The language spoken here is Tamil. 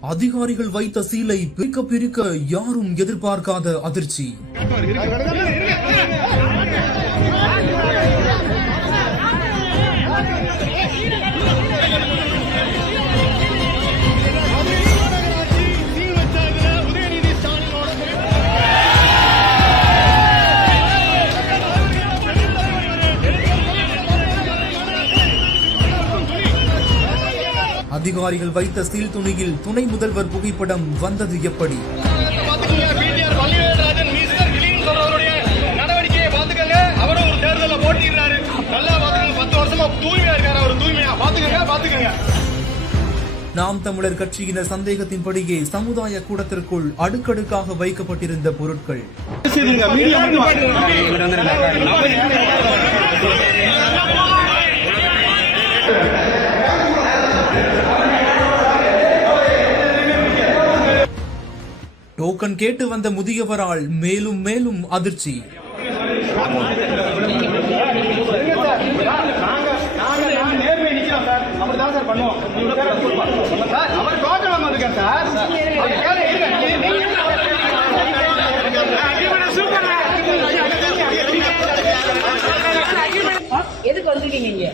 அதிகாரிகள் வைத்த சீலை பிரிக்க பிரிக்க யாரும் எதிர்பார்க்காத அதிர்ச்சி. அதிகாரிகள் வைத்த சீல் துணியில் துணை முதல்வர் புகைப்படம் வந்தது எப்படி? நாம் தமிழர் கட்சியினர் சந்தேகத்தின்படியே சமுதாய கூடத்திற்குள் அடுக்கடுக்காக வைக்கப்பட்டிருந்த பொருட்கள். டோக்கன் கேட்டு வந்த முதியவரால் மேலும் மேலும் அதிர்ச்சி. எதுக்கு வந்துருக்கீங்க?